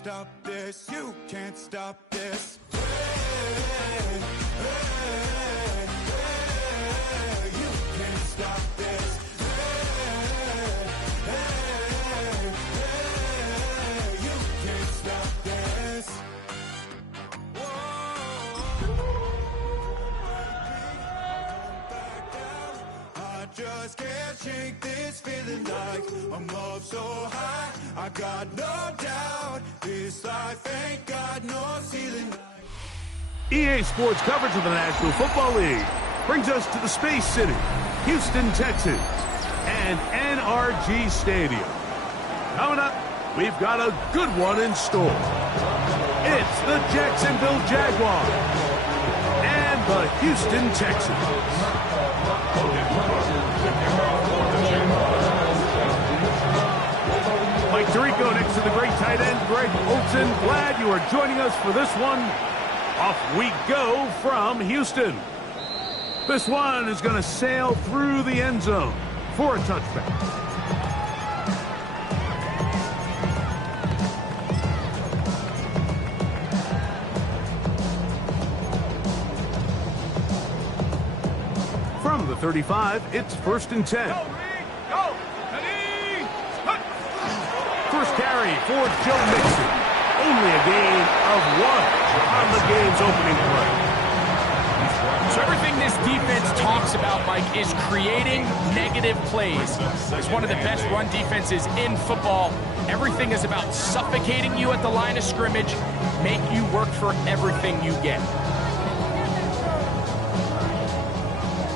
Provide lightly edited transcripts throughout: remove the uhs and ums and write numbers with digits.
stop this, you can't stop this. You can't stop this. You can't stop this. I just can't shake this feeling like I'm up so high. I got no doubt this life ain't got no ceiling. EA Sports coverage of the National Football League brings us to the Space City, Houston, Texas, and NRG Stadium. Coming up, we've got a good one in store. It's the Jacksonville Jaguars and the Houston Texans. Mike Tirico next to the great tight end, Greg Olson. Glad you are joining us for this one. Off we go from Houston. This one is going to sail through the end zone for a touchback. From the 35, it's 1st and 10. First carry for Joe Mixon. Only a gain of 1 on the game's opening play. So everything this defense talks about, Mike, is creating negative plays. It's one of the best run defenses in football. Everything is about suffocating you at the line of scrimmage, make you work for everything you get.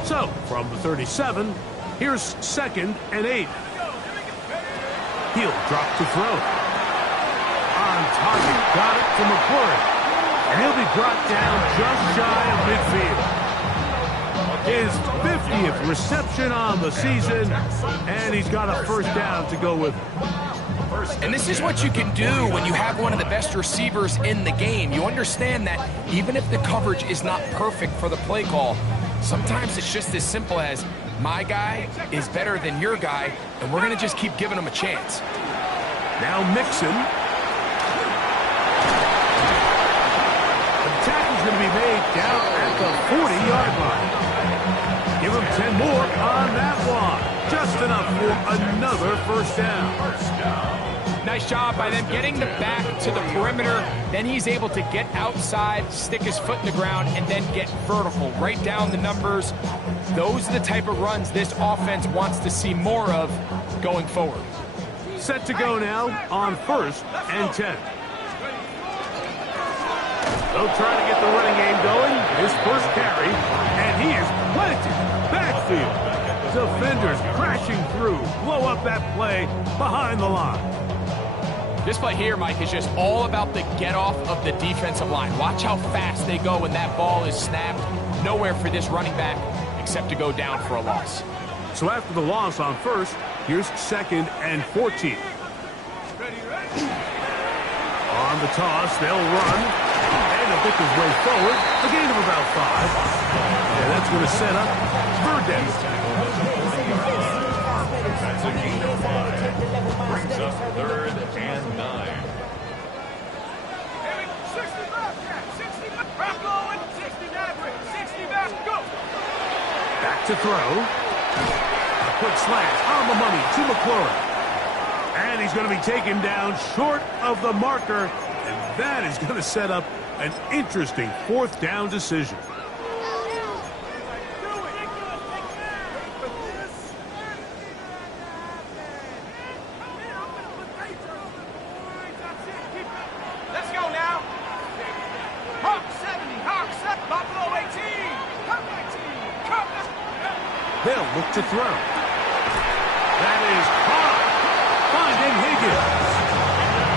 So, from the 37, here's 2nd and 8. He'll drop to throw. On target, got it to McCourty. And he'll be brought down just shy of midfield. His 50th reception on the season, and he's got a first down to go with it. And this is what you can do when you have one of the best receivers in the game. You understand that even if the coverage is not perfect for the play call, sometimes it's just as simple as, my guy is better than your guy, and we're going to just keep giving him a chance. Now Mixon. The tackle's going to be made down at the 40-yard line. Give him 10 more on that one. Just enough for another first down. Nice job by them getting the back to the perimeter. Then he's able to get outside, stick his foot in the ground, and then get vertical. Right down the numbers. Those are the type of runs this offense wants to see more of going forward. Set to go now on 1st and 10. They'll try to get the running game going. His first carry, and he is planted. Backfield. Defenders crashing through. Blow up that play behind the line. This play here, Mike, is just all about the get-off of the defensive line. Watch how fast they go when that ball is snapped. Nowhere for this running back except to go down for a loss. So after the loss on 1st, here's 2nd and 14. On the toss, they'll run. And he'll pick his way forward. A gain of about 5. And that's going to set up 3rd down. That's a gain of 5. Brings up 3rd and 9. Back to throw. A quick slant on the money to McClure. And he's going to be taken down short of the marker. And that is going to set up an interesting 4th down decision. Let's go now. Hawk 70, Hawk 7, Buffalo 18, Hawk 19, Hawk. They'll look to throw. That is caught. Finding Higgins.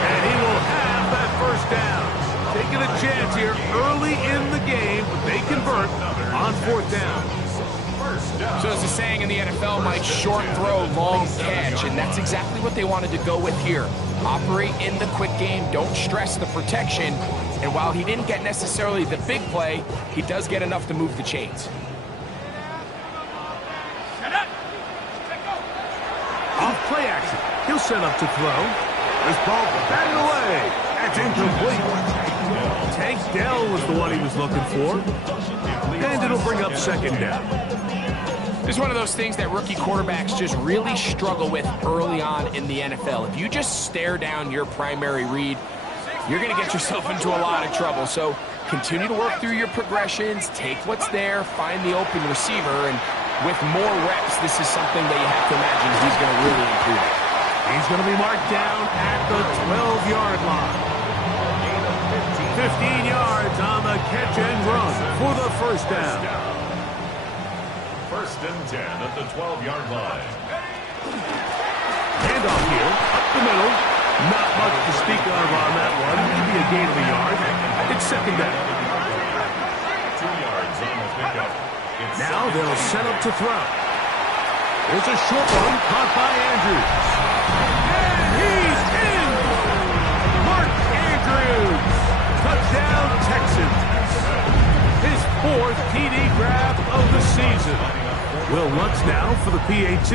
And he will have that first down. Taking a chance here early in the game, but they convert on 4th down. So there's a saying in the NFL, Mike, short throw, long catch, and that's exactly what they wanted to go with here. Operate in the quick game, don't stress the protection, and while he didn't get necessarily the big play, he does get enough to move the chains. Off play action. He'll set up to throw. This ball batted away at incomplete. Tank Dell was the one he was looking for. And it'll bring up second down. This is one of those things that rookie quarterbacks just really struggle with early on in the NFL. If you just stare down your primary read, you're going to get yourself into a lot of trouble. So continue to work through your progressions, take what's there, find the open receiver, and with more reps, this is something that you have to imagine he's going to really improve. He's going to be marked down at the 12-yard line. 15 yards on the catch and run for the first down. First and 10 at the 12-yard line. Handoff here, up the middle. Not much to speak of on that one. Maybe a gain of a yard. It's second down. 2 yards on the pickup. Now they'll set up to throw. There's a short one caught by Andrews. And he's in! Mark Andrews! Touchdown, Texans. His 4th TD grab of the season. Will Lutz now for the PAT.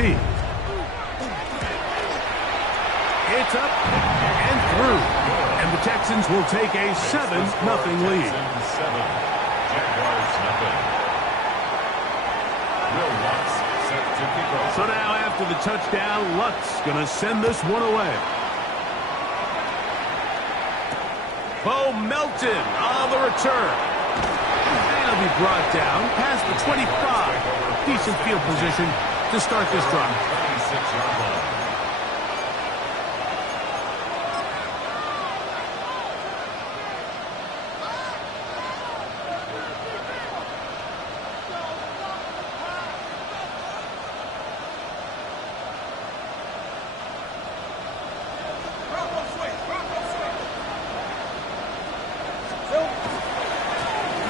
It's up and through. And the Texans will take a 7-0 lead. Jaguars nothing. Will Lutz set to kick off. So now after the touchdown, Lutz going to send this one away. Bo Melton on the return. And he'll be brought down past the 25. Decent field position to start this drive. 26-yard line.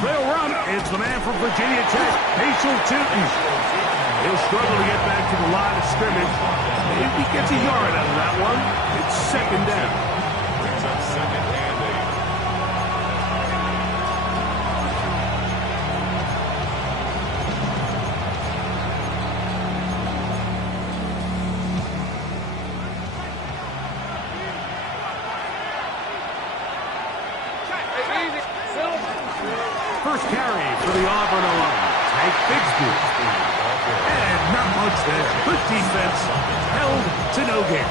They'll run. It's the man from Virginia Tech, Rachel Tootin. He'll struggle to get back to the line of scrimmage. Maybe he gets a yard out of that one. It's second down. Brings up second and 8. First carry for the Auburn alum, Tank Bigsby. And not much there. Good defense. Held to no gain.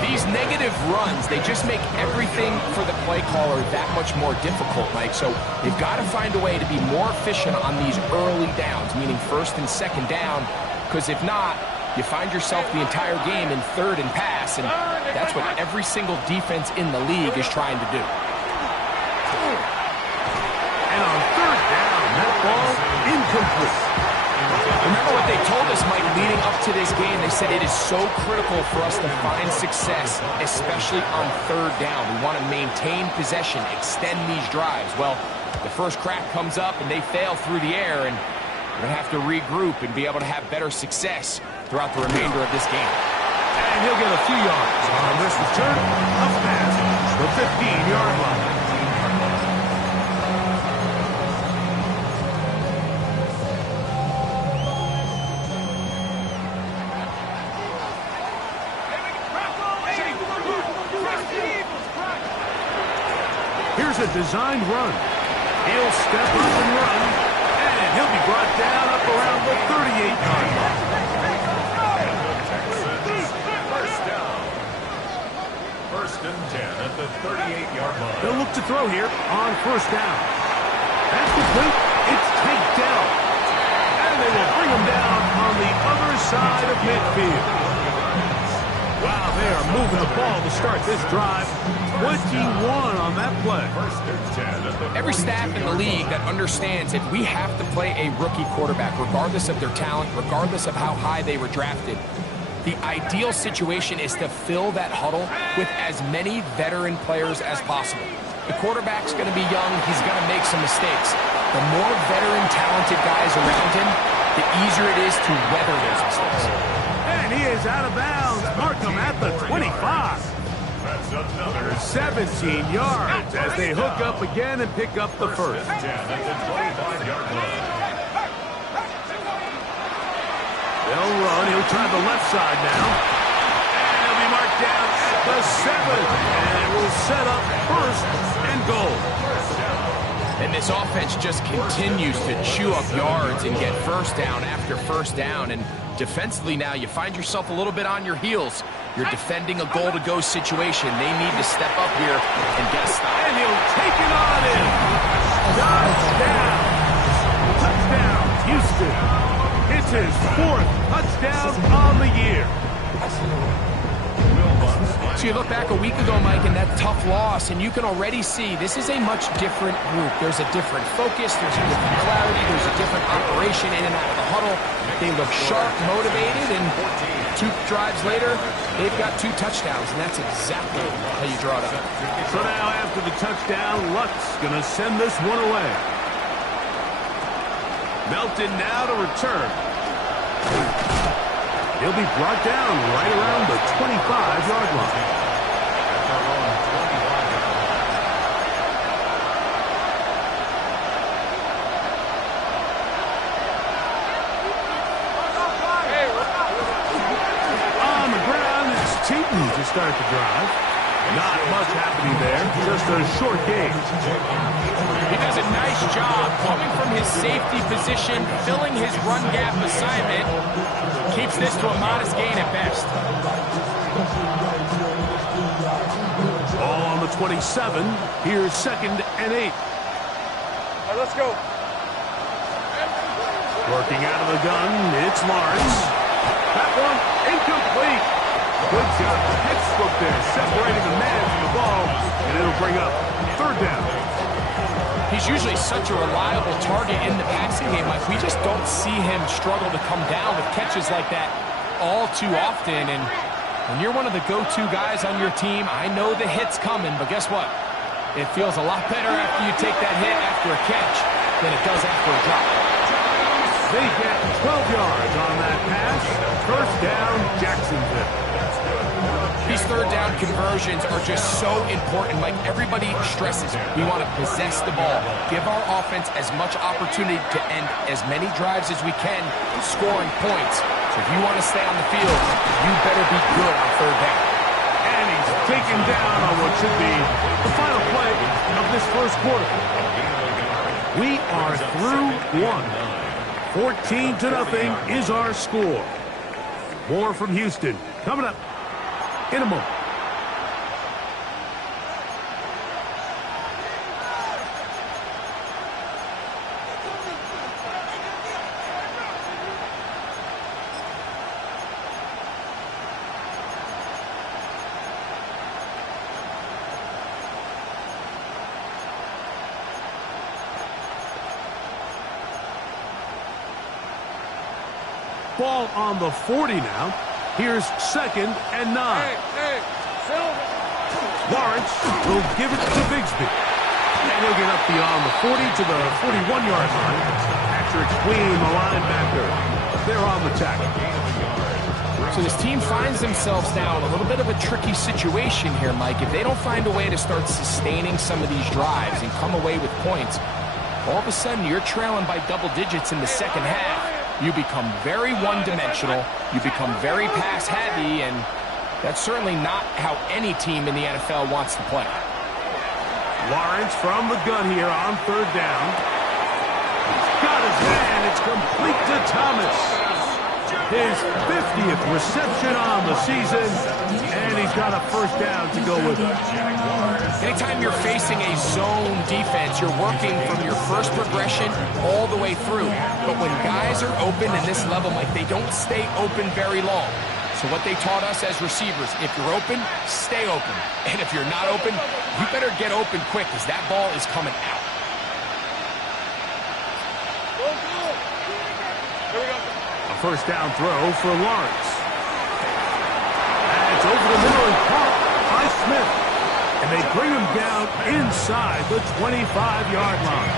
These negative runs, they just make everything for the play caller that much more difficult, Mike. So you've got to find a way to be more efficient on these early downs, meaning first and second down, because if not, you find yourself the entire game in third and pass, and that's what every single defense in the league is trying to do. And on third down, that ball incomplete. Remember what they told us, Mike, leading up to this game? They said it is so critical for us to find success, especially on third down. We want to maintain possession, extend these drives. Well, the first crack comes up and they fail through the air, and we're going to have to regroup and be able to have better success throughout the remainder of this game. And he'll get a few yards on this return. Up past the 15-yard line. Here's a designed run. He'll step up and run, and he'll be brought down up around the 38-yard line. First down. First and 10 at the 38-yard line. They'll look to throw here on first down. That's complete. It's Tank Dell. And they will bring him down on the other side of midfield. Wow, they are moving the ball to start this drive. 21 on that play. Every staff in the league that understands if we have to play a rookie quarterback, regardless of their talent, regardless of how high they were drafted, the ideal situation is to fill that huddle with as many veteran players as possible. The quarterback's going to be young. He's going to make some mistakes. The more veteran, talented guys around him, the easier it is to weather those mistakes. And he is out of bounds. Markham at the 25. That's another 17 yards as they hook up again and pick up the first. 10 at the 25-yard line. They'll run. He'll try the left side now. And he'll be marked down at the 7. And it will set up first and goal. And this offense just continues to chew up yards and get first down after first down. And defensively now, you find yourself a little bit on your heels. You're defending a goal-to-go situation. They need to step up here and get a stop. And he'll take it on in. Touchdown. Touchdown, Houston. It's his 4th touchdown on the year. So you look back a week ago, Mike, and that tough loss, and you can already see this is a much different group. There's a different focus, there's a different clarity, there's a different operation in and out of the huddle. They look sharp, motivated, and 2 drives later, they've got 2 touchdowns, and that's exactly how you draw it up. So now after the touchdown, Luck's going to send this one away. Melton now to return. He'll be brought down right around the 25-yard line. On the ground, it's Cheaton to start the drive. Not much happening there, just a short gain. He does a nice job coming from his safety position, filling his run gap assignment. Keeps this to a modest gain at best. Ball on the 27. Here's 2nd and 8. All right, let's go. Working out of the gun, it's Lawrence. That one incomplete. Good job. Textbook there, separating the man from the ball, and it'll bring up 3rd down. He's usually such a reliable target in the passing game. Like, we just don't see him struggle to come down with catches like that all too often. And when you're one of the go-to guys on your team, I know the hit's coming, but guess what? It feels a lot better after you take that hit after a catch than it does after a drop. They get 12 yards on that pass. 1st down, Jacksonville. These 3rd down conversions are just so important. Like everybody stresses, we want to possess the ball, give our offense as much opportunity to end as many drives as we can, scoring points. So if you want to stay on the field, you better be good on 3rd down. And he's taken down on what should be the final play of this 1st quarter. We are through 1. 14-0 is our score. More from Houston coming up in a moment. Ball on the 40 now. Here's 2nd and 9. Lawrence will give it to Bigsby. And he'll get up beyond the 40 to the 41-yard line. Patrick Queen, the linebacker. They're on the tackle. So this team finds themselves now in a little bit of a tricky situation here, Mike. If they don't find a way to start sustaining some of these drives and come away with points, all of a sudden you're trailing by double digits in the 2nd half. You become very one-dimensional, you become very pass-heavy, and that's certainly not how any team in the NFL wants to play. Lawrence from the gun here on 3rd down. He's got his man. It's complete to Thomas. His 50th reception on the season, and he's got a 1st down to go with it. Anytime you're facing a zone defense, you're working from your first progression all the way through. But when guys are open in this level, Mike, they don't stay open very long. So what they taught us as receivers, if you're open, stay open. And if you're not open, you better get open quick because that ball is coming out. A 1st down throw for Lawrence. And it's over the middle and caught by Smith. And they bring him down inside the 25-yard line.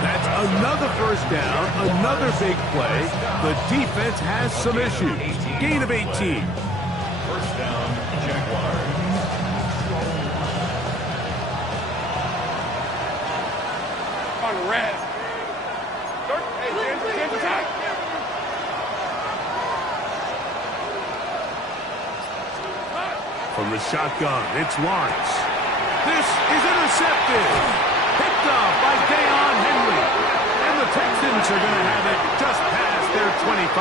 That's another 1st down, another big play. The defense has some issues. Gain of 18. 1st down, Jaguars. On the red. Hey, attack. From the shotgun, it's Lawrence. This is intercepted. Picked up by Deion Henry. And the Texans are going to have it just past their 25.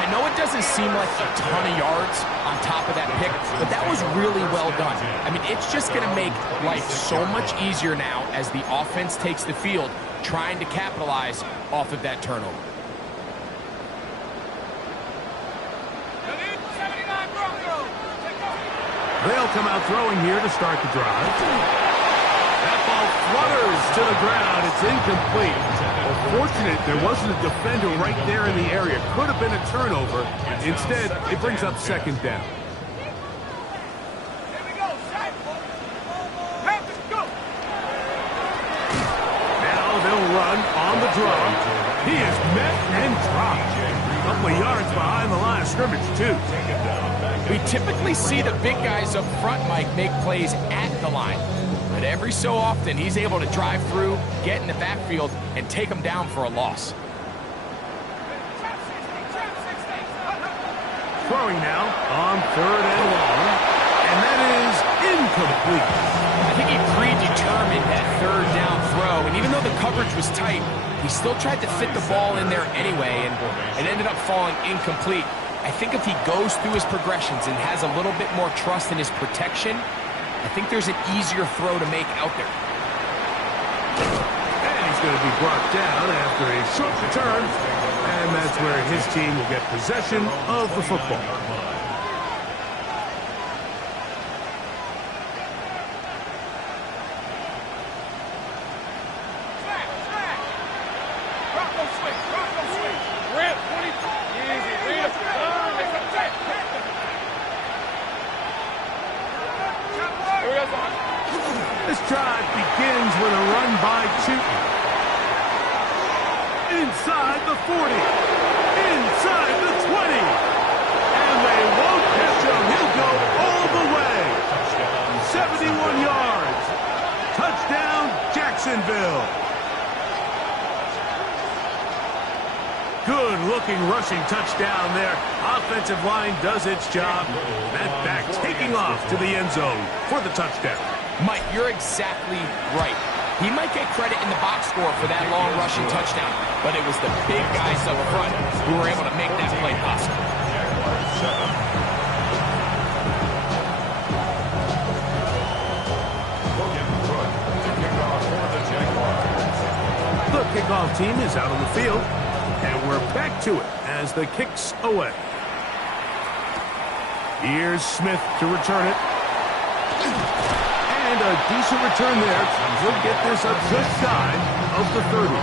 I know it doesn't seem like a ton of yards on top of that pick, but that was really well done. I mean, it's just going to make life so much easier now as the offense takes the field, trying to capitalize off of that turnover. They'll come out throwing here to start the drive. That ball flutters to the ground. It's incomplete. Well, fortunate there wasn't a defender right there in the area. Could have been a turnover. Instead, it brings up second down. Now they'll run on the draw. He is met and dropped. A couple of yards behind the line of scrimmage, too. We typically see the big guys up front, Mike, make plays at the line. But every so often, he's able to drive through, get in the backfield, and take them down for a loss. Throwing now on 3rd and long. And that is incomplete. I think he predetermined that 3rd down throw. And even though the coverage was tight, he still tried to fit the ball in there anyway. And it ended up falling incomplete. I think if he goes through his progressions and has a little bit more trust in his protection, I think there's an easier throw to make out there. And he's going to be brought down after a short return. And that's where his team will get possession of the football. This drive begins with a run by Chooton. Inside the 40. Inside the 20. And they won't catch him. He'll go all the way. 71 yards. Touchdown, Jacksonville. Good-looking rushing touchdown there. Offensive line does its job. That back taking off to the end zone for the touchdown. Mike, you're exactly right. He might get credit in the box score for that long rushing touchdown, but it was the big guys up front who were able to make that play possible. The kickoff team is out on the field, and we're back to it as the kick's away. Here's Smith to return it. And a decent return there. He'll get this up just shy of the 30.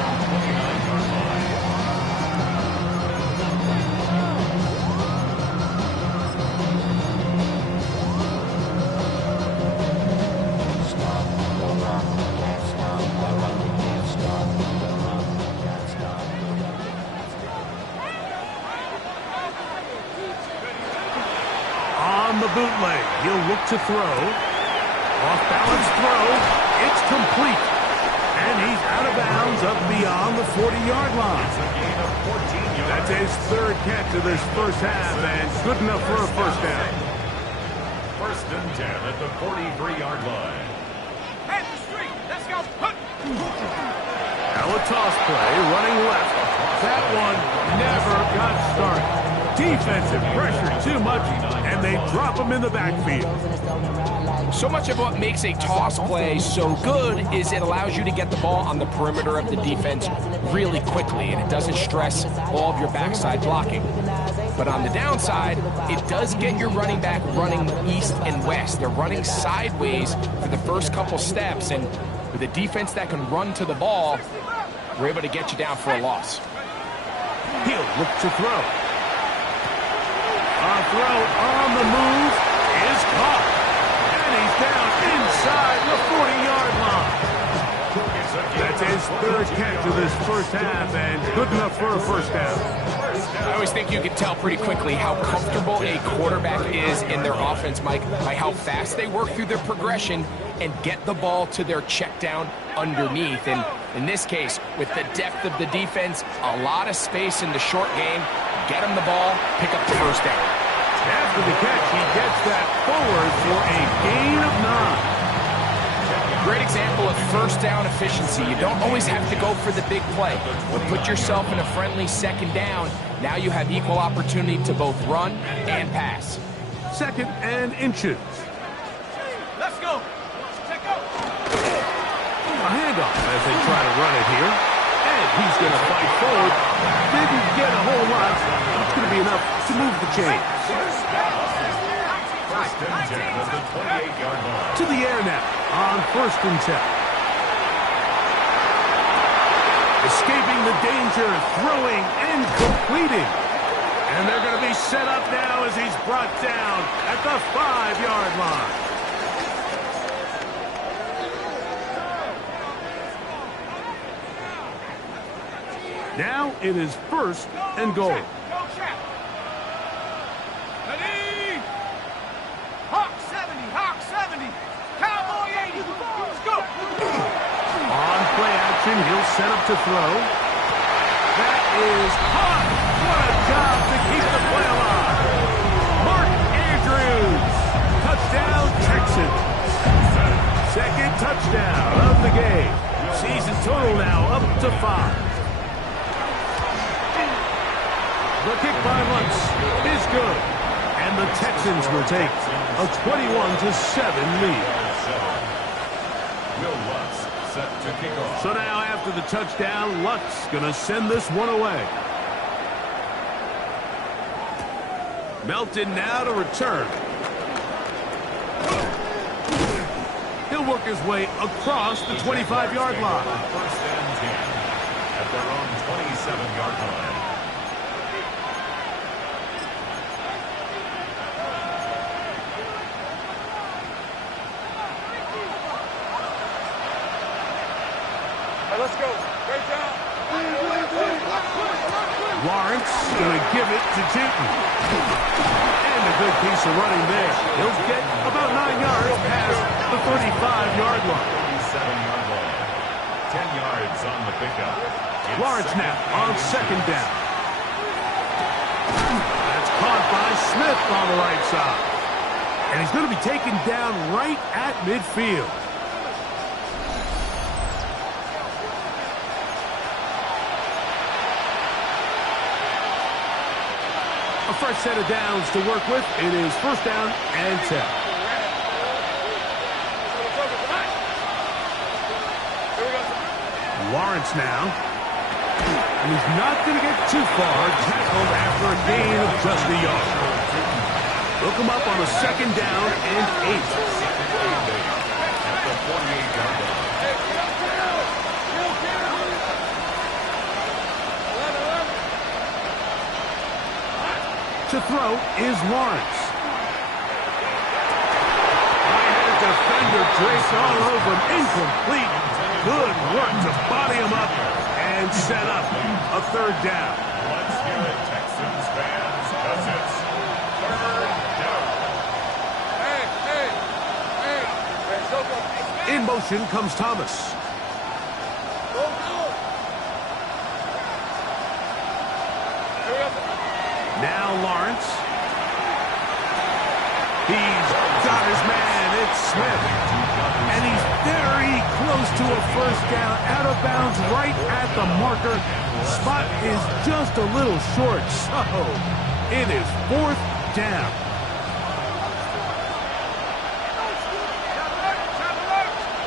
On the bootleg, he'll look to throw. Off-balance throw. It's complete. And he's out of bounds up beyond the 40-yard line. That's his 3rd catch of this first half, and good enough for a first down. 1st and 10 at the 43-yard line. Head the street. Let's go. Now a toss play, running left. That one never got started. Defensive pressure too much, and they drop him in the backfield. So much of what makes a toss play so good is it allows you to get the ball on the perimeter of the defense really quickly, and it doesn't stress all of your backside blocking. But on the downside, it does get your running back running east and west. They're running sideways for the first couple steps, and with a defense that can run to the ball, we're able to get you down for a loss. He'll look to throw. A throw on the move is caught. And he's down inside the 40-yard line. That's his 3rd catch of this first half, and good enough for a first down. I always think you can tell pretty quickly how comfortable a quarterback is in their offense, Mike, by how fast they work through their progression and get the ball to their check down underneath. And in this case, with the depth of the defense, a lot of space in the short game, get him the ball, pick up the first down. After the catch, he gets that forward for a gain of 9. first down efficiency. You don't always have to go for the big play, but put yourself in a friendly second down. Now you have equal opportunity to both run and pass. 2nd and inches. Let's go. Check out. A handoff as they try to run it here. And he's going to fight forward. Didn't get a whole lot. It's going to be enough to move the chains. First and 10 at the 28-yard line. To the air now on 1st and 10. Escaping the danger, throwing and completing. And they're going to be set up now as he's brought down at the 5-yard line. Now it is 1st and goal. Go check. Ready? Hawk 70. Hawk 70. Cowboy 80. Let's go. On play action, he'll set up to throw. That is hot. What a job to keep the play alive. Mark Andrews. Touchdown, Texans. 2nd touchdown of the game. Season total now up to 5. The kick by Lutz is good. And the Texans will take a 21-7 lead. Will Lutz set to kick off. So now after the touchdown, Lutz going to send this one away. Melton now to return. He'll work his way across the 25-yard line. 1st and 10 at their own 27-yard line. Let's go. Great job. Lawrence going to give it to Newton. And a good piece of running there. He'll get about 9 yards past the 35-yard line. 37-yard line. 10 yards on the pickup. It's Lawrence now on 2nd down. That's caught by Smith on the right side. And he's going to be taken down right at midfield. A fresh set of downs to work with. It is 1st down and 10. Lawrence now. And he's not going to get too far. Tackled after a gain of just a yard. Look him up on a 2nd down and 8. at the 48-yard line. To throw is Lawrence. Right-handed defender draped all over him. Incomplete. Good work to body him up and set up a 3rd down. Let's hear it, Texans fans, because it's 3rd down. In motion comes Thomas. Now Lawrence. He's got his man. It's Smith. And he's very close to a 1st down. Out of bounds right at the marker. Spot is just a little short. So it is 4th down.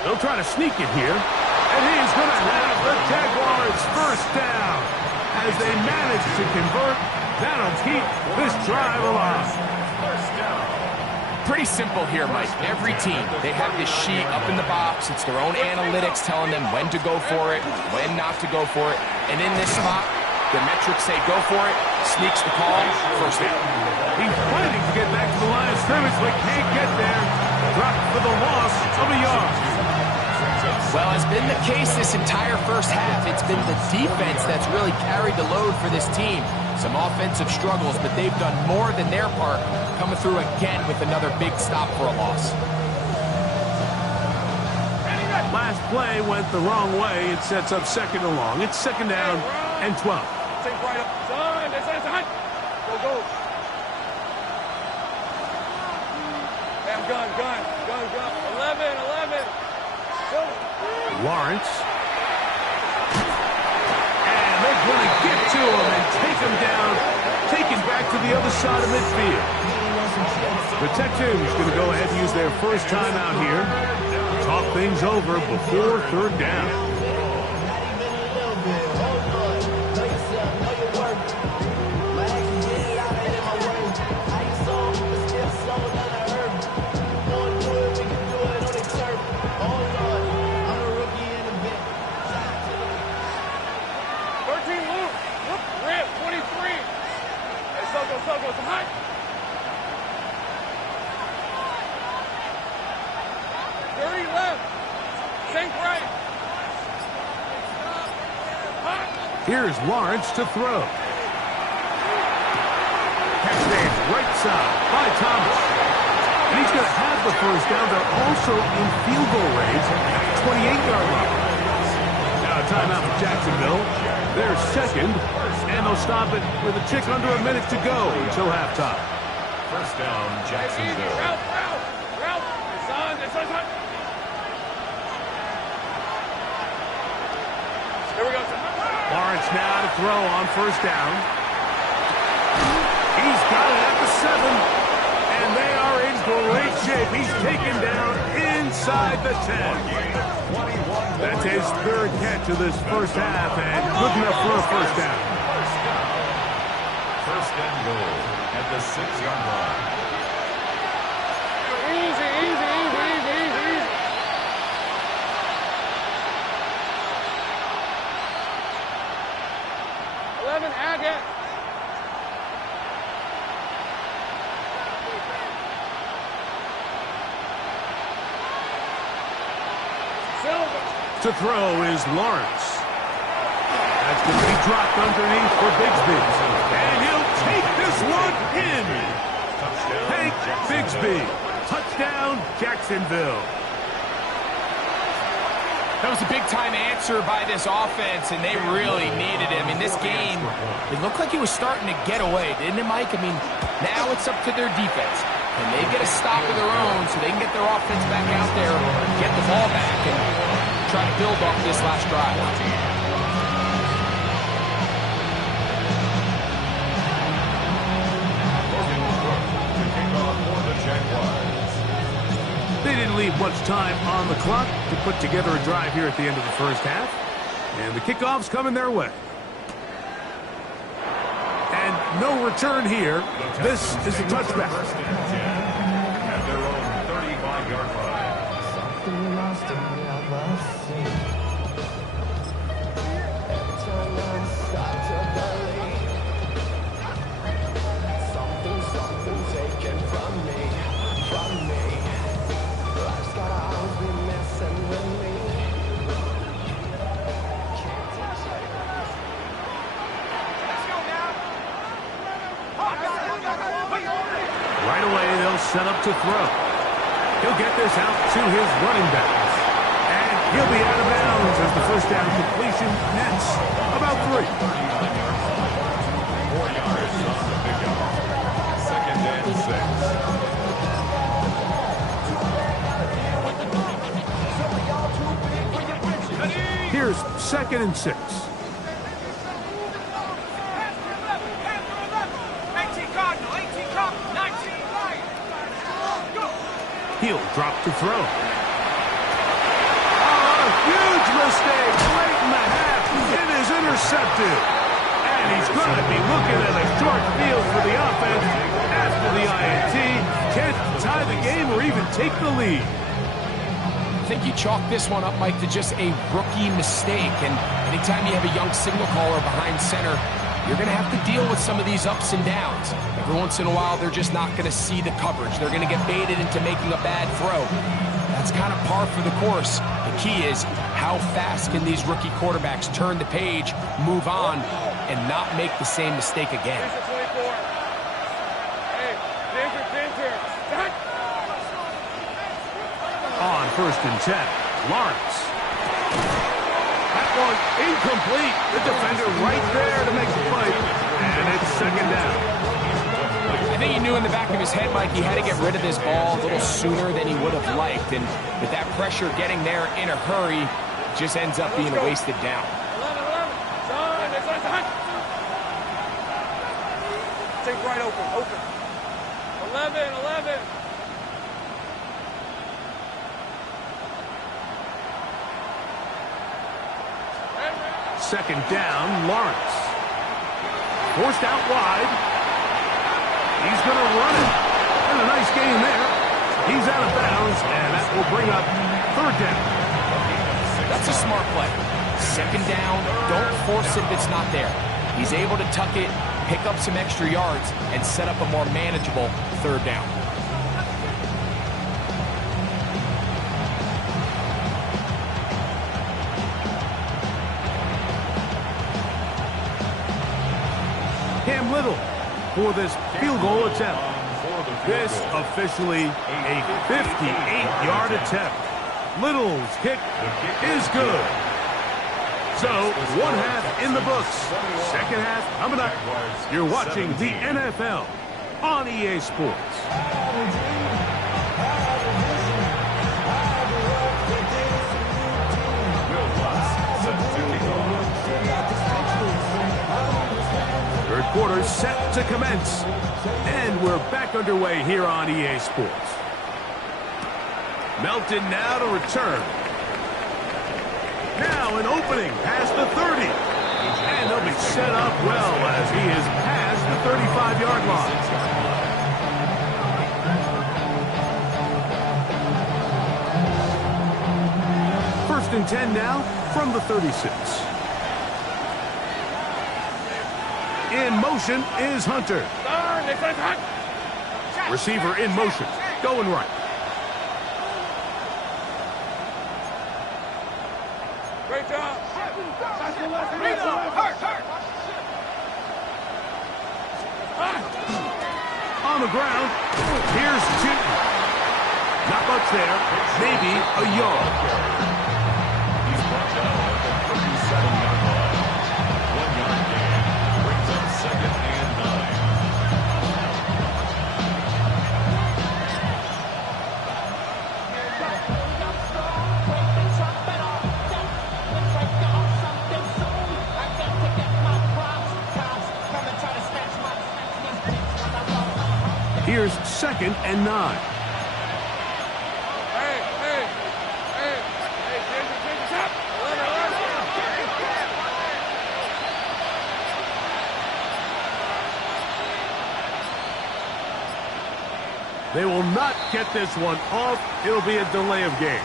They'll try to sneak it here. And he's going to have the Jaguars' 1st down. As they manage to convert, that'll keep this drive alive. Pretty simple here, Mike. Every team, they have this sheet up in the box. It's their own analytics telling them when to go for it, when not to go for it. And in this spot, the metrics say go for it, sneaks the call, 1st down. He's fighting to get back to the line of scrimmage, but can't get there. Dropped for the loss of a yard. Well, as been the case this entire 1st half, it's been the defense that's really carried the load for this team. Some offensive struggles, but they've done more than their part, coming through again with another big stop for a loss. Last play went the wrong way. It sets up 2nd and long. It's 2nd down and 12. Take right up. Son, it's on. Go. Bam, gun. 11. Lawrence. And they're going to get to him and take him down, take him back to the other side of midfield. The Texans going to go ahead and use their first timeout here. Talk things over before third down. Here's Lawrence to throw. Catch stands right side by Thomas. And he's going to have the first down. They're also in field goal range at the 28-yard line. Now a timeout for Jacksonville. They're second, and they'll stop it with a tick under a minute to go until halftime. First down, Jacksonville. Here we go. Lawrence now to throw on first down. He's got it at the 7, and they are in great shape. He's taken down inside the 10. That's his third catch of this first half, and good enough for a first down. First and goal at the 6-yard line. Easy, easy, easy, easy, easy, easy. Add it. To throw is Lawrence. That's going to be dropped underneath for Bigsby. And he'll take this one in. Hank Bigsby. Touchdown, Jacksonville. That was a big-time answer by this offense, and they really needed it. I mean, this game, it looked like it was starting to get away, didn't it, Mike? I mean, now it's up to their defense. Can they get a stop of their own so they can get their offense back out there, get the ball back, and try to build off this last drive? They didn't leave much time on the clock to put together a drive here at the end of the first half. And the kickoff's coming their way. And no return here. This is a touchback. First and 10 at their own 35-yard line. Something lost in never seen. Every time I start to believe something taken from me. Life's gotta always be messing with me. Right away, they'll set up to throw. He'll get this out to his running backs. And he'll be out of bounds as the first down completion nets about 3. 4 yards on the pickup. Second and 6. Here's second and 6. 18 Cardinal, 19 right. Go. He'll drop to throw. Oh, a huge mistake late in the half. It is intercepted. And he's going to be looking at a short field for the offense after the INT. Can't tie the game or even take the lead. I think you chalk this one up, Mike, to just a rookie mistake. And anytime you have a young signal caller behind center, you're going to have to deal with some of these ups and downs. Every once in a while, they're just not going to see the coverage. They're going to get baited into making a bad throw. That's kind of par for the course. The key is how fast can these rookie quarterbacks turn the page, move on, and not make the same mistake again. On first and 10, Lawrence. That one incomplete. The defender right there to make the play. And it's second down. I think he knew in the back of his head, Mike, he had to get rid of this ball a little sooner than he would have liked. And with that pressure getting there in a hurry, just ends up being a wasted down. 11, 11. Son, it's on. Take right open. 11, 11. Second down, Lawrence. Forced out wide. He's going to run it. And a nice gain there. He's out of bounds, and that will bring up third down. That's a smart play. Second down, don't force it if it's not there. He's able to tuck it, pick up some extra yards, and set up a more manageable third down. Cam Little for this field goal attempt. This officially a 58-yard attempt. Little's kick is good. So, one half in the books. Second half coming up. You're watching the NFL on EA Sports. Third quarter set to commence. And we're back underway here on EA Sports. Melton now to return. Now an opening past the 30. And they'll be set up well as he is past the 35-yard line. First and 10 now from the 36. In motion is Hunter. Receiver in motion, going right. Great job. On the ground, here's Chitton. Not much there, maybe a yard. He's brought down at the 37-yard line. 1 yard gain brings up second and 9. Here's second and 9. Hey, Ginger, top. 11. They will not get this one off. It'll be a delay of game.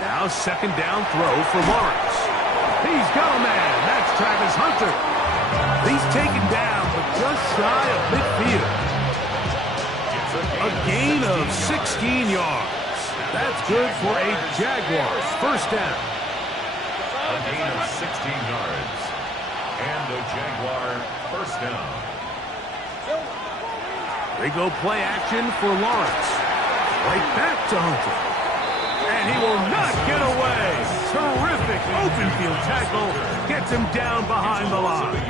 Now second down throw for Lawrence. He's got a man. That's Travis Hunter. He's taken down, but just shy of midfield. A gain of 16 yards. That's good for a Jaguars first down. A gain of 16 yards. And a Jaguar first down. They go play action for Lawrence. Right back to Hunter. And he will not get away. Terrific open field tackle. Gets him down behind the line.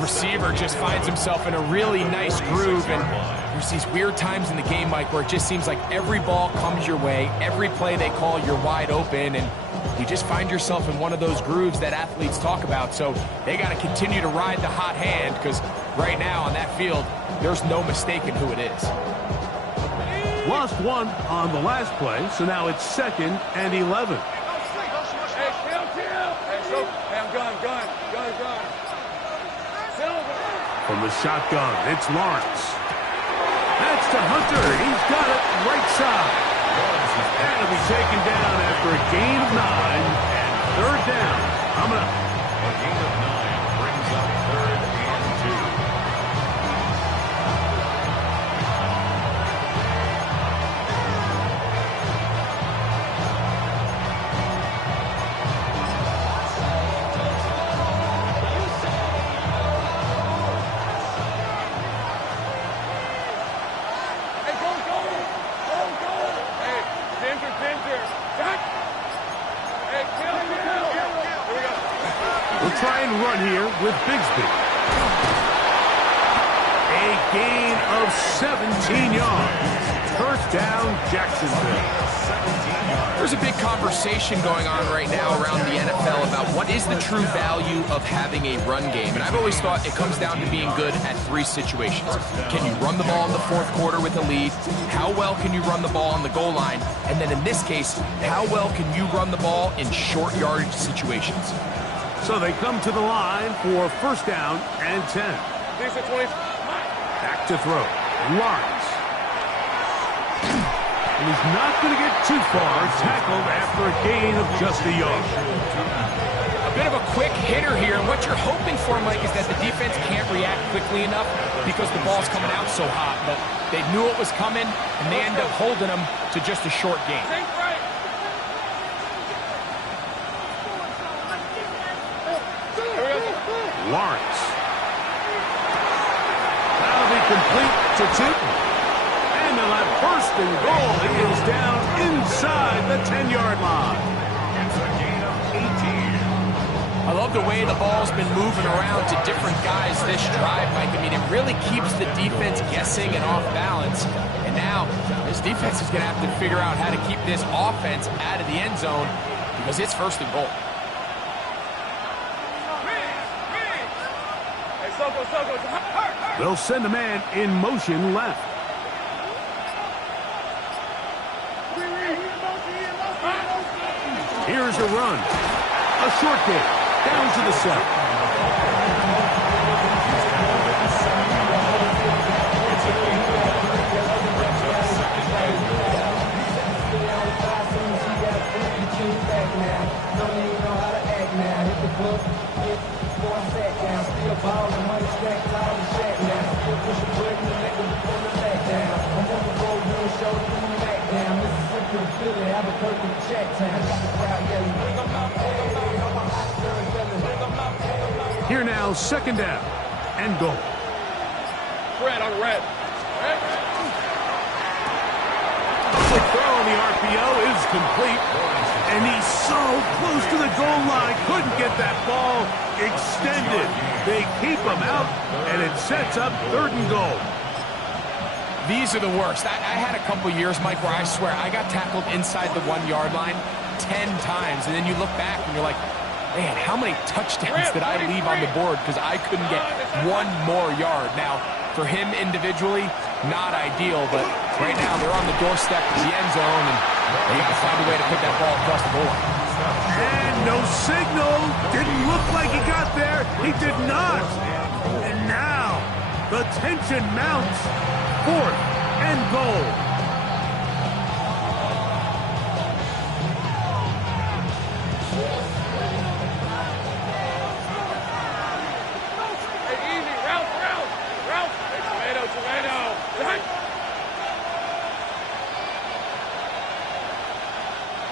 Receiver just finds himself in a really nice groove, and there's these weird times in the game, Mike, where it just seems like every ball comes your way, every play they call, you're wide open, and you just find yourself in one of those grooves that athletes talk about. So they got to continue to ride the hot hand, because right now on that field, there's no mistaking who it is. Lost one on the last play, so now it's second and 11. Hey, kill. Hey, I'm gun. From the shotgun, it's Lawrence. That's to Hunter. He's got it right side. And it'll be taken down after a gain of 9 and third down. Coming up. A gain of 9 brings up third and 2. Hey, go. Hey, Ginger. Jack. try and run here with Bigsby. A gain of 17 yards. First down, Jacksonville. There's a big conversation going on right now around the NFL about what is the true value of having a run game. And I've always thought it comes down to being good at three situations. Can you run the ball in the fourth quarter with a lead? How well can you run the ball on the goal line? And then in this case, how well can you run the ball in short yardage situations? So they come to the line for first down and 10. Back to throw. Lawrence. And he's not going to get too far, tackled after a gain of just a yard. A bit of a quick hitter here, and what you're hoping for, Mike, is that the defense can't react quickly enough because the ball's coming out so hot. But they knew it was coming, and they end up holding them to just a short gain. Lawrence. That'll be complete to Tootin. And they'll have first and goal. He is down inside the 10-yard line. It's a gain of 18. I love the way the ball's been moving around to different guys this drive, Mike. I mean, it really keeps the defense guessing and off balance. And now this defense is going to have to figure out how to keep this offense out of the end zone because it's first and goal. They'll send a man in motion left. Here's a run. A short kick. Down to the 7. Here now, second down and goal. Red on red. The throw on the RPO is complete. And he's so close to the goal line. Couldn't get that ball extended. They keep him out, and it sets up third and goal. These are the worst. I had a couple years, Mike, where I swear I got tackled inside the 1-yard line 10 times. And then you look back and you're like, man, how many touchdowns did I leave on the board because I couldn't get one more yard? Now, for him individually, not ideal, but right now they're on the doorstep of the end zone, and they got to find a way to put that ball across the goal line. And no signal. Didn't look like he got there. He did not. And now the tension mounts. Fourth and goal.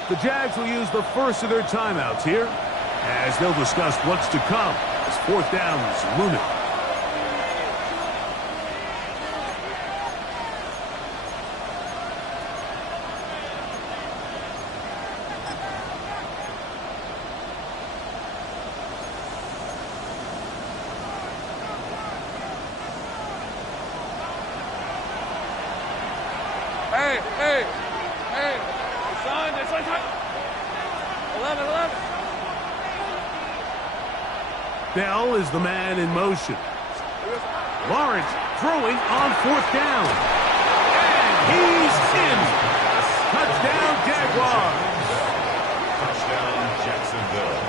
The Jags will use the first of their timeouts here as they'll discuss what's to come as fourth down is looming. Bell is the man in motion. Lawrence throwing on fourth down. And he's in. Touchdown, Jaguars. Touchdown, Jacksonville.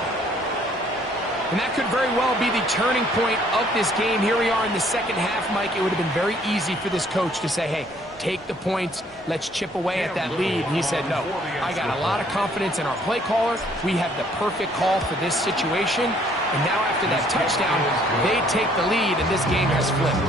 And that could very well be the turning point of this game. Here we are in the second half, Mike. It would have been very easy for this coach to say, hey, take the points. Let's chip away at that lead. He said, no, I got a lot of confidence in our play caller. We have the perfect call for this situation. And now after that touchdown, they take the lead, and this game has flipped.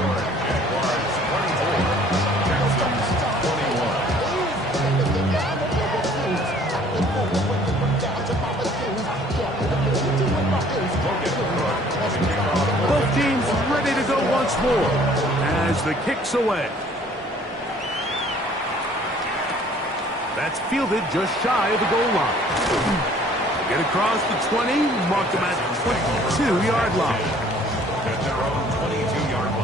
Both teams ready to go once more as the kick's away. That's fielded just shy of the goal line. Get across the 20, mark them at the 22-yard line. At their own 22-yard line.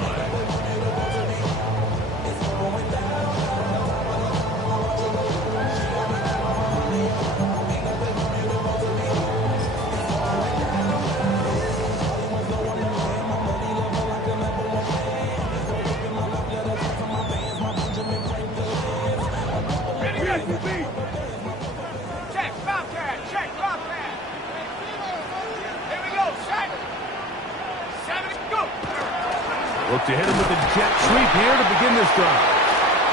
Check, Bobcat, check, Bobcat. Here we go, set. 7, go. Look to hit him with a jet sweep here to begin this drive.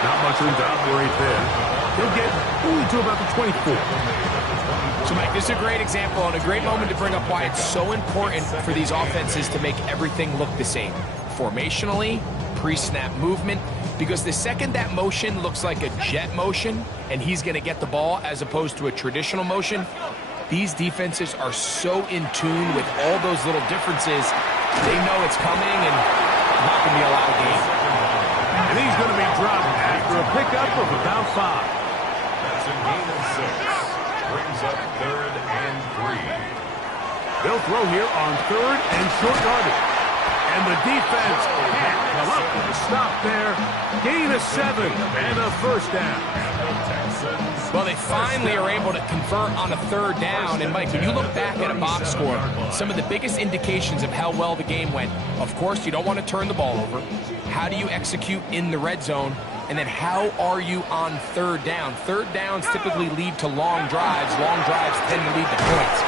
Not much room to operate there. He'll get only to about the 24. So, Mike, this is a great example and a great moment to bring up why it's so important for these offenses to make everything look the same. Formationally, pre-snap movement, because the second that motion looks like a jet motion and he's going to get the ball as opposed to a traditional motion, these defenses are so in tune with all those little differences, they know it's coming and not going to be allowed game. And he's going to be dropped after a pickup of about 5. That's a gain of 6. Brings up 3rd and 3. They'll throw here on 3rd and short yardage. And the defense can't come up with a stop there. Gain of 7 and a first down. Well, they finally are able to convert on a 3rd down. And, Mike, when you look back at a box score, some of the biggest indications of how well the game went, of course, you don't want to turn the ball over. How do you execute in the red zone? And then how are you on 3rd down? 3rd downs typically lead to long drives. Long drives tend to lead to points.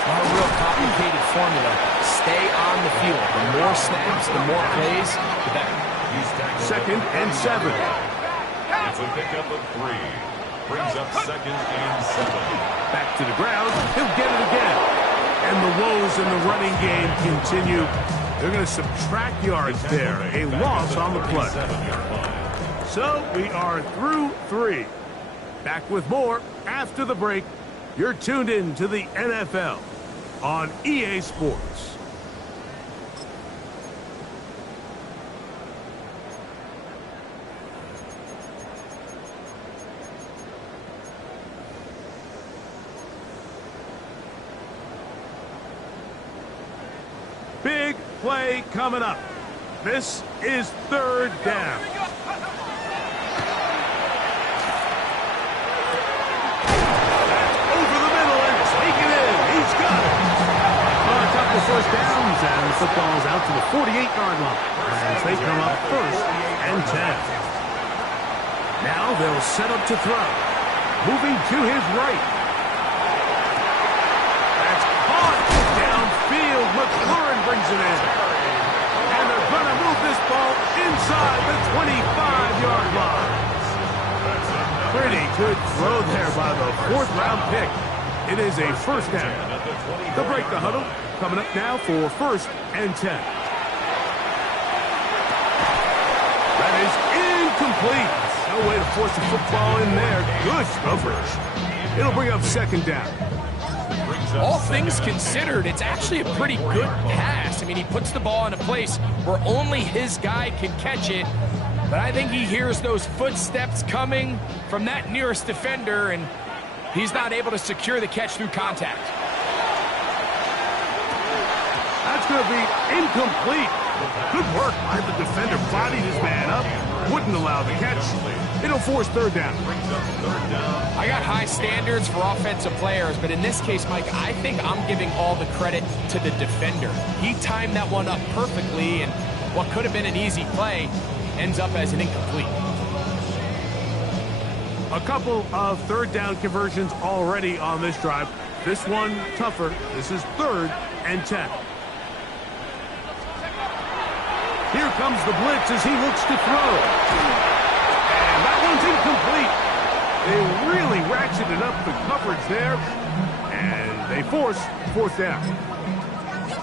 It's not a real complicated formula. Stay on the field. The more snaps, the more plays, the better. 2nd and 7. It's a pickup of 3. Brings up 2nd and 7. Back to the ground. He'll get it again. And the woes in the running game continue. They're going to subtract yards there. A loss on the play. So we are through 3. Back with more after the break. You're tuned in to the NFL on EA Sports. Big play coming up. This is 3rd down. First downs, and the football's out to the 48-yard line as they come up 1st and 10. Now they'll set up to throw. Moving to his right. That's caught downfield. McLaurin brings it in. And they're going to move this ball inside the 25-yard line. Pretty good throw there by the 4th-round pick. It is a first down. They'll break the huddle. Coming up now for 1st and 10. That is incomplete. No way to force the football in there. Good coverage. It'll bring up 2nd down. All things considered, it's actually a pretty good pass. I mean, he puts the ball in a place where only his guy can catch it. But I think he hears those footsteps coming from that nearest defender, and he's not able to secure the catch through contact. That's going to be incomplete. Good work by the defender. Bodied his man up. Wouldn't allow the catch. It'll force 3rd down. I got high standards for offensive players, but in this case, Mike, I think I'm giving all the credit to the defender. He timed that one up perfectly, and what could have been an easy play ends up as an incomplete. A couple of 3rd down conversions already on this drive. This one tougher. This is 3rd and 10. Here comes the blitz as he looks to throw. And that one's incomplete. They really ratcheted up the coverage there. And they force 4th down.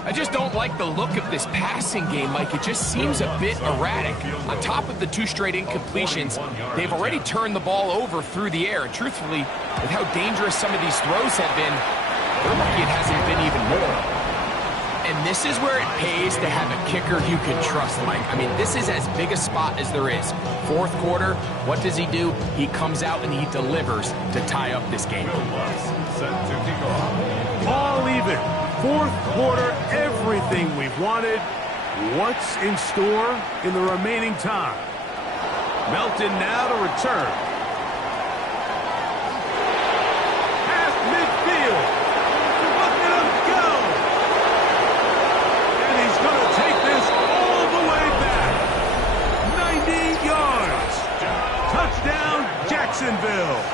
I just don't like the look of this passing game, Mike. It just seems a bit erratic. On top of the 2 straight incompletions, they've already turned the ball over through the air. And truthfully, with how dangerous some of these throws have been, they're lucky it hasn't been even more. And this is where it pays to have a kicker you can trust, Mike. I mean, this is as big a spot as there is. Fourth quarter, what does he do? He comes out and he delivers to tie up this game. Set to kick off. All even. Fourth quarter, everything we've wanted. What's in store in the remaining time? Melton now to return. Half midfield. Look at him go. And he's going to take this all the way back. 90 yards. Touchdown, Jacksonville.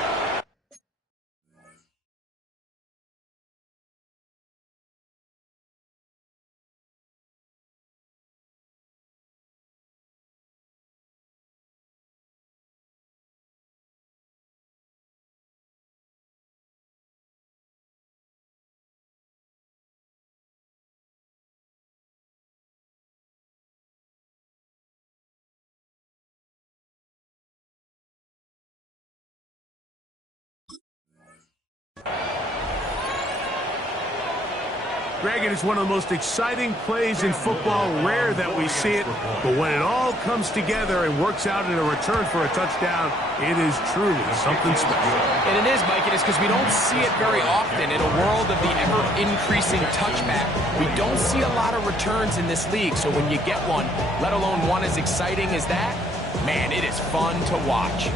Greg, it is one of the most exciting plays in football. Rare that we see it, but when it all comes together and works out in a return for a touchdown, it is truly something special. And it is, Mike. It is because we don't see it very often in a world of the ever-increasing touchback. We don't see a lot of returns in this league, so when you get one, let alone one as exciting as that, man, it is fun to watch.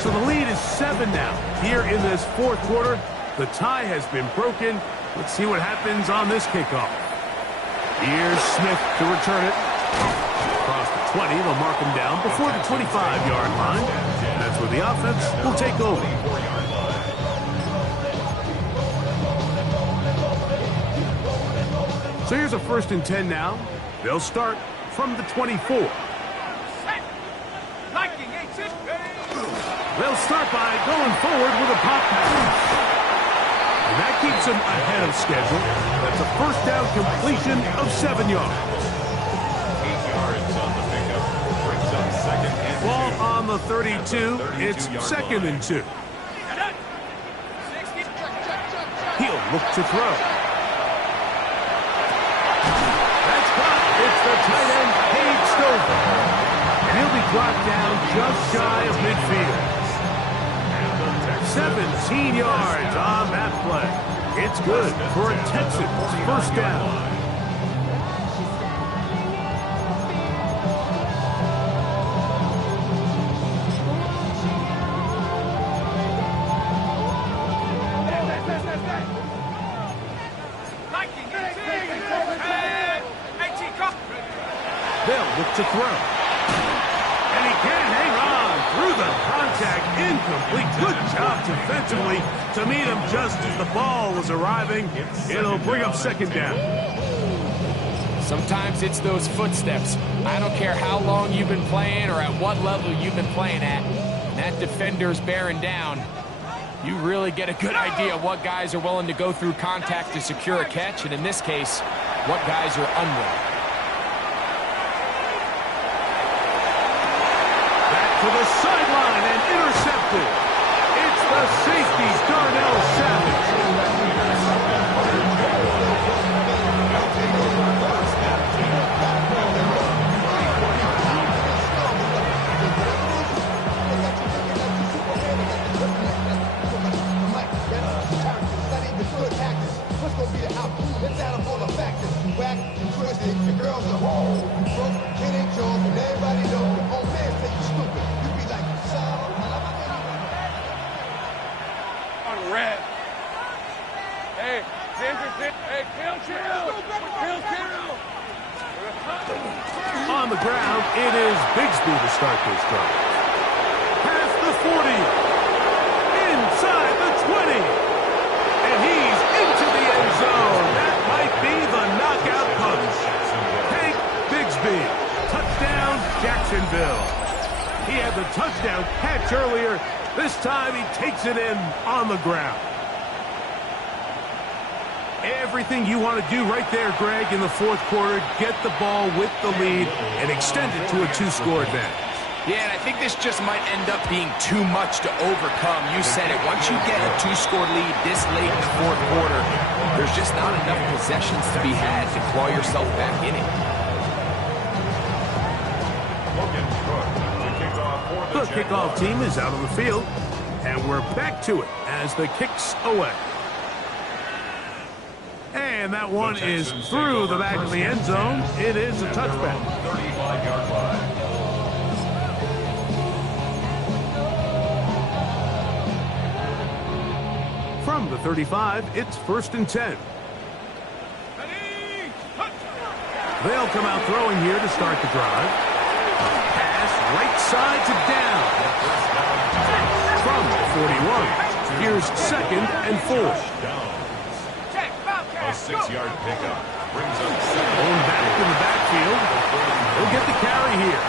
So the lead is 7 now. Here in this fourth quarter, the tie has been broken. Let's see what happens on this kickoff. Here's Smith to return it. Across the 20, they'll mark him down before the 25-yard line. And that's where the offense will take over. So here's a 1st and 10 now. They'll start from the 24. They'll start by going forward with a pop pass. And that keeps them ahead of schedule. That's a 1st down completion of 7 yards. 8 yards on the pickup. Brings up 2nd and 2. Ball on the 32. It's 2nd and 2. He'll look to throw. That's caught. It's the tight end, Paige Stover. And he'll be brought down just shy of midfield. 17 yards on that play. It's good for a Texans 1st down. They'll look to throw. And he can't hang on through the contact. Incomplete. Good job defensively to meet him just as the ball was arriving. It'll bring up 2nd down. Sometimes it's those footsteps. I don't care how long you've been playing or at what level you've been playing at. When that defender's bearing down, you really get a good idea of what guys are willing to go through contact to secure a catch, and in this case, what guys are unwilling. To the sideline and intercepted. It's the safeties, Darnell Savage. What's going to be the outcome? Let's add up all the factors. Whack, twisted, the girls are wrong. Broke, kid ain't yours, and everybody knows the old man say you stupid. You be like, son, On red. Hey, Ginger, hey, chill. On the ground, it is Bigsby to start this drive. Past the 40. Inside the 20. And he's into the end zone. That might be the knockout punch. Hank Bigsby. Touchdown, Jacksonville. He had the touchdown catch earlier. This time he takes it in on the ground. Everything you want to do right there, Greg, in the fourth quarter. Get the ball with the lead and extend it to a 2-score advantage. Yeah, and I think this just might end up being too much to overcome. You said it. Once you get a 2-score lead this late in the fourth quarter, there's just not enough possessions to be had to claw yourself back in it. The kickoff team is out on the field, and we're back to it as the kick's away. And that one is through the back of the end zone. It is a touchback. 35-yard line. From the 35, it's 1st and 10. They'll come out throwing here to start the drive. Pass right side to down. From the 41, here's 2nd and 4. A 6-yard pickup brings up 7. Going back in the backfield. He'll get the carry here.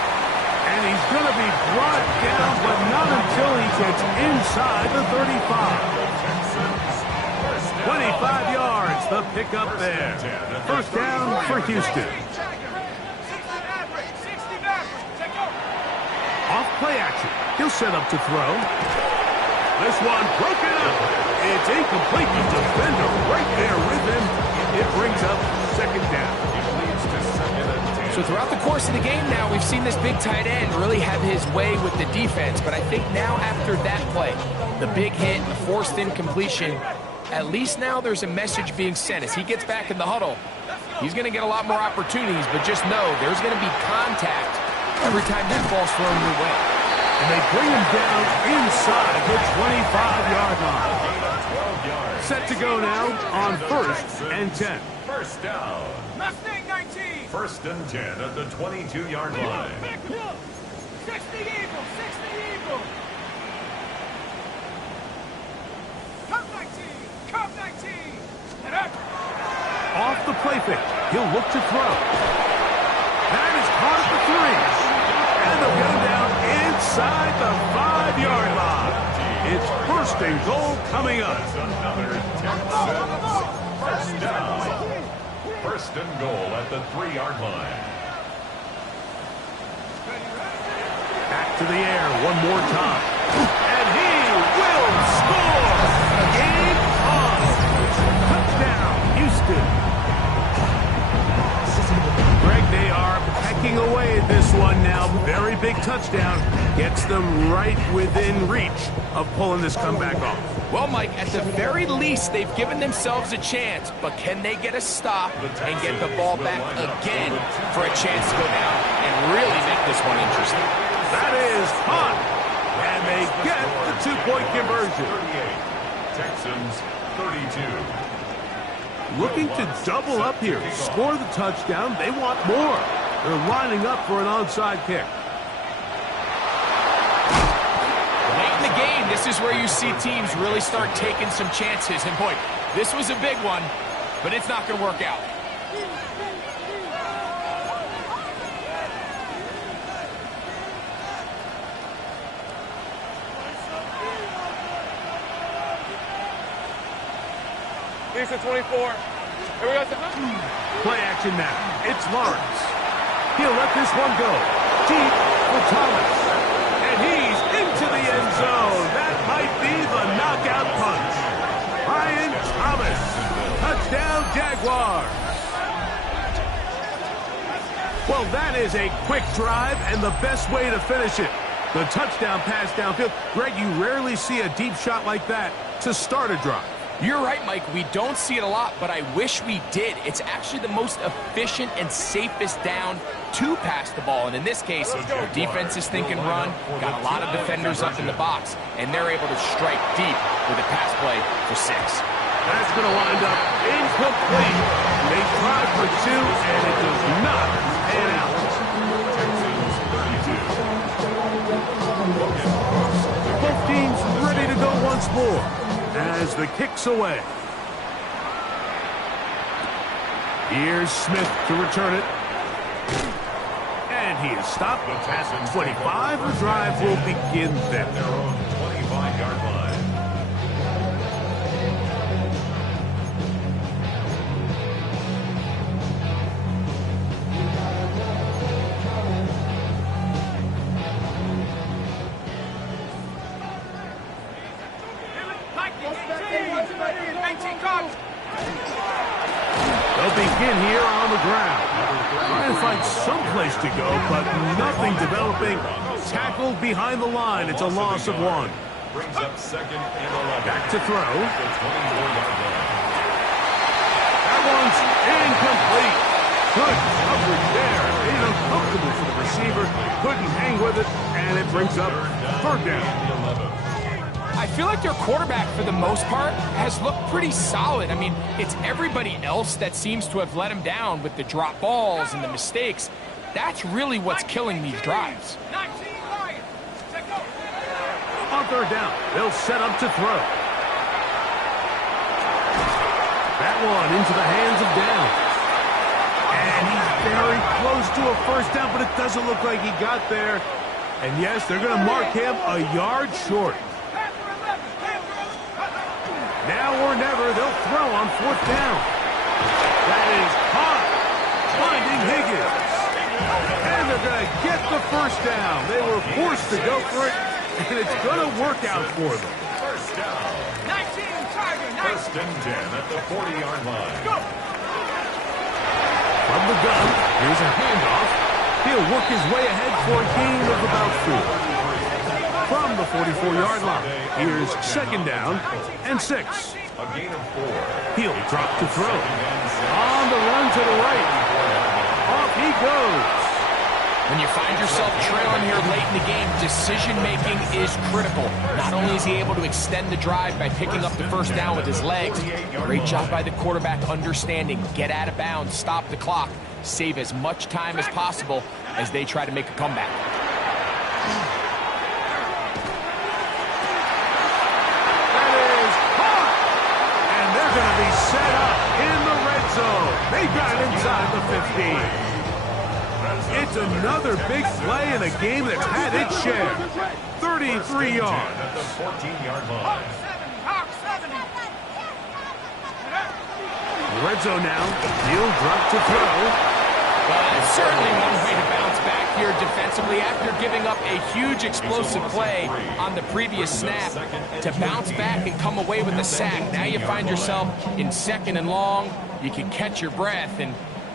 And he's going to be brought down, but not until he gets inside the 35. 25 yards, the pickup there. First down for Houston. Off play action. He'll set up to throw. This one broken up. It's incomplete. The defender right there with him. It brings up 2nd down. So throughout the course of the game now, we've seen this big tight end really have his way with the defense. But I think now after that play, the big hit, the forced incompletion, at least now there's a message being sent. As he gets back in the huddle, he's going to get a lot more opportunities, but just know there's going to be contact every time that ball's thrown your way. And they bring him down inside the 25-yard line. Set to go now on 1st and 10. First down. Mustang 19. 1st and 10 at the 22-yard line. 60 Eagle, 60 Eagle. Cup 19, Cup 19. And up. Off the play fake. He'll look to throw. That is caught at the 3. And they'll get him down inside the 5-yard line. It's 1st and goal coming up. Another Texans. First down. 1st and goal at the 3-yard line. Back to the air one more time. And he will score. Game on. Touchdown, Houston. Greg, they are pecking away at this one now. Very big touchdown. Gets them right within reach of pulling this comeback off. Well, Mike, at the very least, they've given themselves a chance, but can they get a stop and get the ball back again for a chance to go down and really make this one interesting? That is hot, and they get the 2-point conversion. 38. Texans 32. Looking to double up here, score the touchdown. They want more. They're lining up for an onside kick. Late in the game, this is where you see teams really start taking some chances. And boy, this was a big one, but it's not going to work out. Here's the 24. Here we go. Play action now. It's Lawrence. He'll let this one go. Deep for Thomas. And he's into the end zone. That might be the knockout punch. Brian Thomas. Touchdown, Jaguars. Well, that is a quick drive and the best way to finish it. The touchdown pass downfield. Greg, you rarely see a deep shot like that to start a drive. You're right, Mike. We don't see it a lot, but I wish we did. It's actually the most efficient and safest down to pass the ball. And in this case, the defense is thinking run, got a lot of defenders up in the box, and they're able to strike deep with a pass play for 6. That's going to wind up incomplete. They tried for 2, and it does not pan out. Both teams ready to go once more as the kick's away. Here's Smith to return it. And he is stopped at 25. The drive will begin then. Their own 25-yard line. They'll begin here on the ground. Trying to find some place to go, but nothing developing. Tackled behind the line. It's a loss of 1. Brings up 2nd and 11. Back to throw. The 24-yard line. That one's incomplete. Good coverage there. Made it uncomfortable for the receiver. Couldn't hang with it, and it brings up 3rd down. I feel like their quarterback, for the most part, has looked pretty solid. I mean, it's everybody else that seems to have let him down with the drop balls and the mistakes. That's really what's killing these drives. On 3rd down, they'll set up to throw. That one into the hands of Downs. And he's very close to a 1st down, but it doesn't look like he got there. And yes, they're going to mark him a yard short. Now or never, they'll throw on 4th down. That is caught. Finding Higgins. And they're going to get the 1st down. They were forced to go for it, and it's going to work out for them. 1st down. 1st and 10 at the 40-yard line. From the gun, here's a handoff. He'll work his way ahead for a gain of about 4. From the 44-yard line, here's 2nd down and 6. A gain of 4. He'll drop to throw. On the run to the right. Off he goes. When you find yourself trailing here late in the game, decision-making is critical. Not only is he able to extend the drive by picking up the 1st down with his legs, great job by the quarterback understanding, get out of bounds, stop the clock, save as much time as possible as they try to make a comeback. That is caught! And they're going to be set up in the red zone. They got it inside the 15. It's another big play in a game that's had its share. 33 yards. At the 14-yard line. Red zone now. He'll drop to throw. Well, that's certainly one way to bounce back here defensively after giving up a huge explosive play on the previous snap. To bounce back and come away with a sack. Now you find yourself in 2nd and long. You can catch your breath, and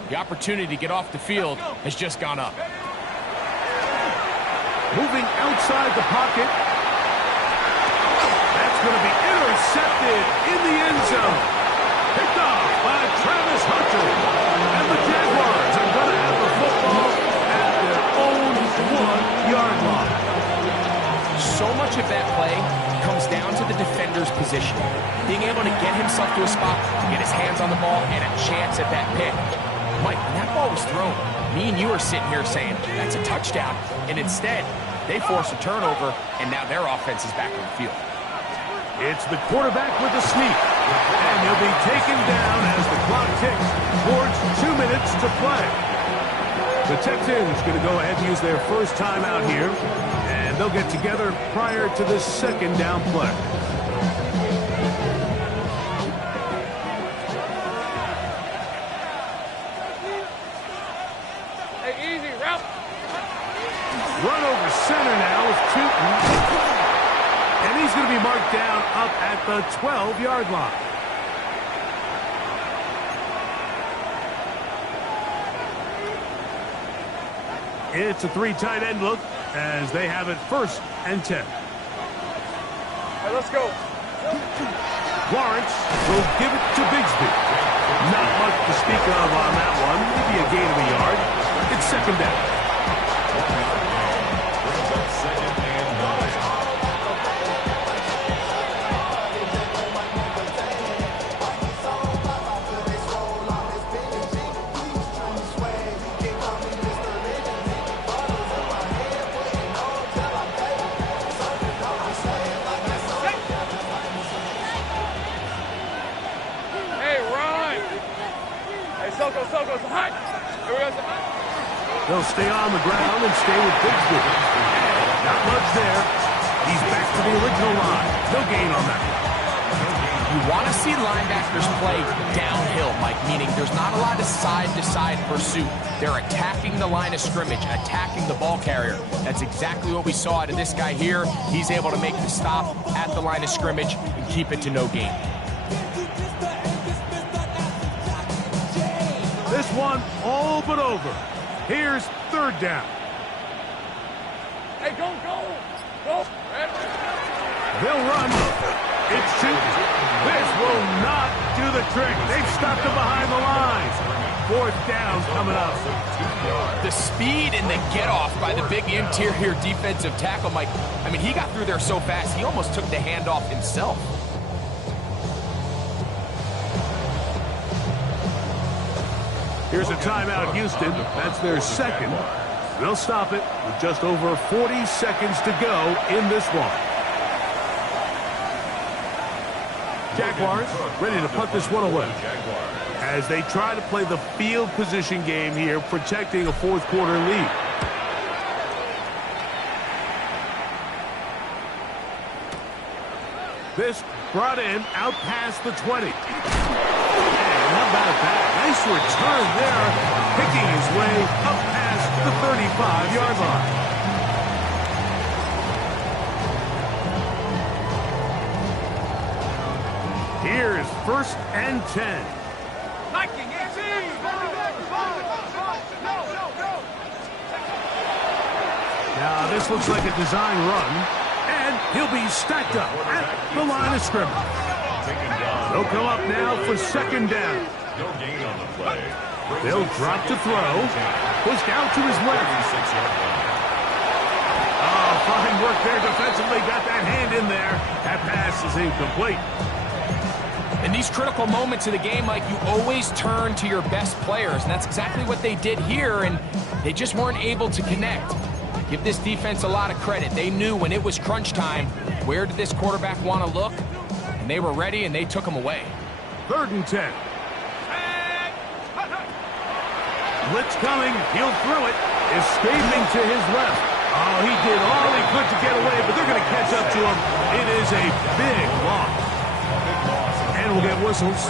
the opportunity to get off the field has just gone up. Moving outside the pocket. That's going to be intercepted in the end zone. Picked off by Travis Hunter. And the Jaguars are going to have the football at their own 1-yard line. So much of that play comes down to the defender's position. Being able to get himself to a spot, get his hands on the ball, and a chance at that pick. Mike, when that ball was thrown, me and you are sitting here saying, that's a touchdown. And instead, they force a turnover, and now their offense is back on the field. It's the quarterback with the sneak. And he'll be taken down as the clock ticks towards 2 minutes to play. The Texans going to go ahead and use their 1st time out here. And they'll get together prior to the 2nd down play. Run over center now with Tootin. And he's going to be marked down up at the 12-yard line. It's a 3 tight end look as they have it 1st and 10. Hey, let's go. Lawrence will give it to Bigsby. Not much to speak of on that one. Maybe a gain of a yard. It's 2nd down. Brings up 2nd and 9. Soko, high. Here we go. They'll stay on the ground and stay with Bigsby. Not much there. He's back to the original line. No gain on that. You want to see linebackers play downhill, Mike, meaning there's not a lot of side-to-side pursuit. They're attacking the line of scrimmage, attacking the ball carrier. That's exactly what we saw out of this guy here. He's able to make the stop at the line of scrimmage and keep it to no gain. This one all but over. Here's third down. Hey, go. They'll run. It's shooting. This will not do the trick. They've stopped him behind the line. Fourth down coming up. The speed and the get-off by the big interior defensive tackle, Mike. I mean, he got through there so fast, he almost took the handoff himself. Here's a timeout, Houston. That's their second. They'll stop it with just over 40 seconds to go in this one. Jaguars ready to punt this one away as they try to play the field position game here, protecting a fourth quarter lead. This brought in out past the 20. And how about that? Nice return there, picking his way up past the 35-yard line. Here's 1st and 10. Now this looks like a design run, and he'll be stacked up at the line of scrimmage. They'll come up now for second down. No gain on the play. They'll drop to throw. Pushed out to his left. Oh, fine work there defensively. Got that hand in there. That pass is incomplete. In these critical moments of the game, Mike, you always turn to your best players, and that's exactly what they did here, and they just weren't able to connect. Give this defense a lot of credit. They knew when it was crunch time, where did this quarterback want to look, and they were ready, and they took him away. 3rd and 10. Blitz coming. He'll throw it. Escaping to his left. Oh, he did all he could to get away, but they're going to catch up to him. It is a big loss. And we'll get whistles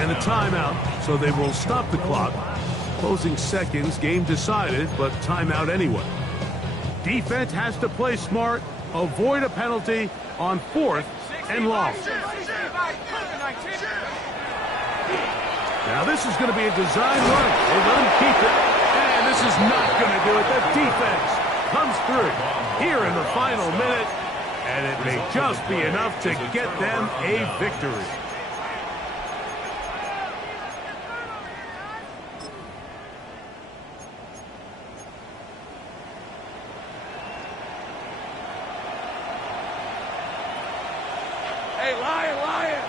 and a timeout, so they will stop the clock. Closing seconds, game decided, but timeout anyway. Defense has to play smart, avoid a penalty on 4th and long. Now this is going to be a design run. They let him keep it, and this is not going to do it. The defense comes through here in the final minute, and it may just be enough to get them a victory. Hey, Lion!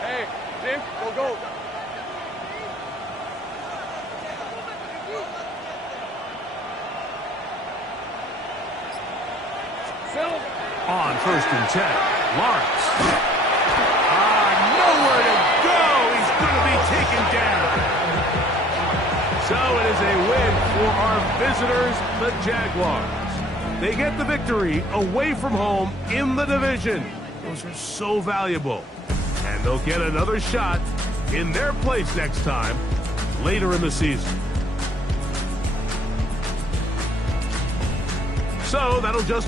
Hey, Jim, go. On 1st and 10, Lawrence. Nowhere to go. He's going to be taken down. So it is a win for our visitors, the Jaguars. They get the victory away from home in the division. Those are so valuable. And they'll get another shot in their place next time later in the season. So that'll just